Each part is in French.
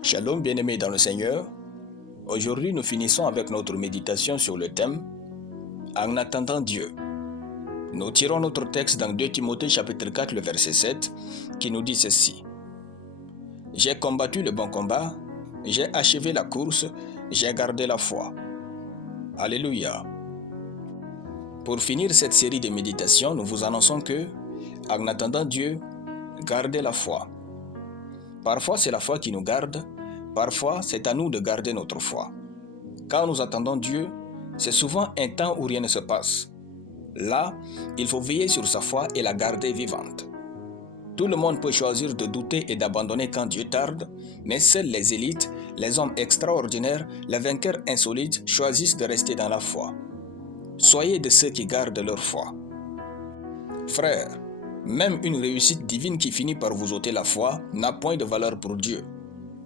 Shalom bien-aimés dans le Seigneur. Aujourd'hui, nous finissons avec notre méditation sur le thème « En attendant Dieu ». Nous tirons notre texte dans 2 Timothée chapitre 4, le verset 7, qui nous dit ceci. « J'ai combattu le bon combat, j'ai achevé la course, j'ai gardé la foi. » Alléluia. Pour finir cette série de méditations, nous vous annonçons que, en attendant Dieu, gardez la foi. Parfois, c'est la foi qui nous garde, parfois, c'est à nous de garder notre foi. Quand nous attendons Dieu, c'est souvent un temps où rien ne se passe. Là, il faut veiller sur sa foi et la garder vivante. Tout le monde peut choisir de douter et d'abandonner quand Dieu tarde, mais seuls les élites, les hommes extraordinaires, les vainqueurs insolites choisissent de rester dans la foi. Soyez de ceux qui gardent leur foi. Frères, même une réussite divine qui finit par vous ôter la foi n'a point de valeur pour Dieu.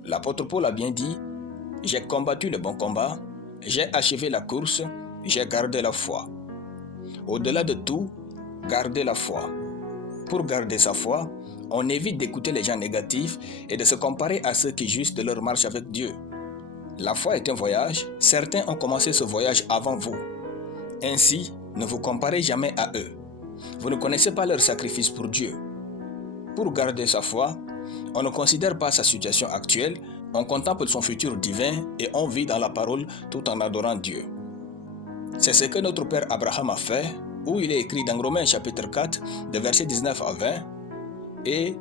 L'apôtre Paul a bien dit « J'ai combattu le bon combat, j'ai achevé la course, j'ai gardé la foi. » Au-delà de tout, gardez la foi. Pour garder sa foi, on évite d'écouter les gens négatifs et de se comparer à ceux qui jouissent de leur marche avec Dieu. La foi est un voyage, certains ont commencé ce voyage avant vous. Ainsi, ne vous comparez jamais à eux. Vous ne connaissez pas leur sacrifice pour Dieu. Pour garder sa foi, on ne considère pas sa situation actuelle, on contemple son futur divin et on vit dans la parole tout en adorant Dieu. C'est ce que notre père Abraham a fait, où il est écrit dans Romains chapitre 4, de versets 19 à 20, et,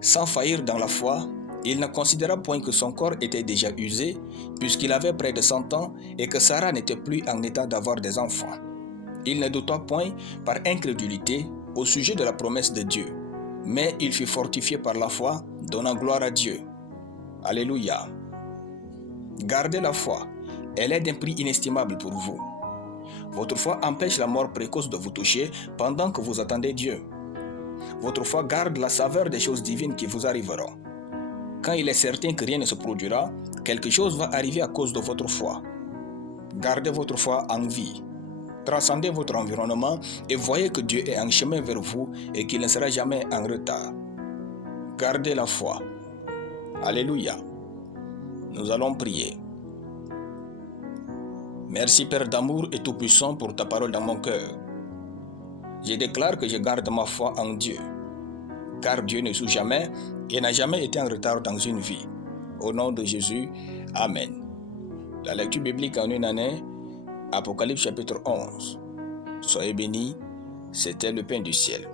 sans faillir dans la foi, il ne considéra point que son corps était déjà usé, puisqu'il avait près de 100 ans et que Sarah n'était plus en état d'avoir des enfants. Il ne douta point, par incrédulité, au sujet de la promesse de Dieu, mais il fut fortifié par la foi, donnant gloire à Dieu. Alléluia. Gardez la foi, elle est d'un prix inestimable pour vous. Votre foi empêche la mort précoce de vous toucher pendant que vous attendez Dieu. Votre foi garde la saveur des choses divines qui vous arriveront. Quand il est certain que rien ne se produira, quelque chose va arriver à cause de votre foi. Gardez votre foi en vie. Transcendez votre environnement et voyez que Dieu est en chemin vers vous et qu'il ne sera jamais en retard. Gardez la foi. Alléluia. Nous allons prier. Merci Père d'amour et tout-puissant pour ta parole dans mon cœur. Je déclare que je garde ma foi en Dieu, car Dieu ne joue jamais et n'a jamais été en retard dans une vie. Au nom de Jésus, Amen. La lecture biblique en une année, Apocalypse chapitre 11. Soyez bénis, c'était le pain du ciel.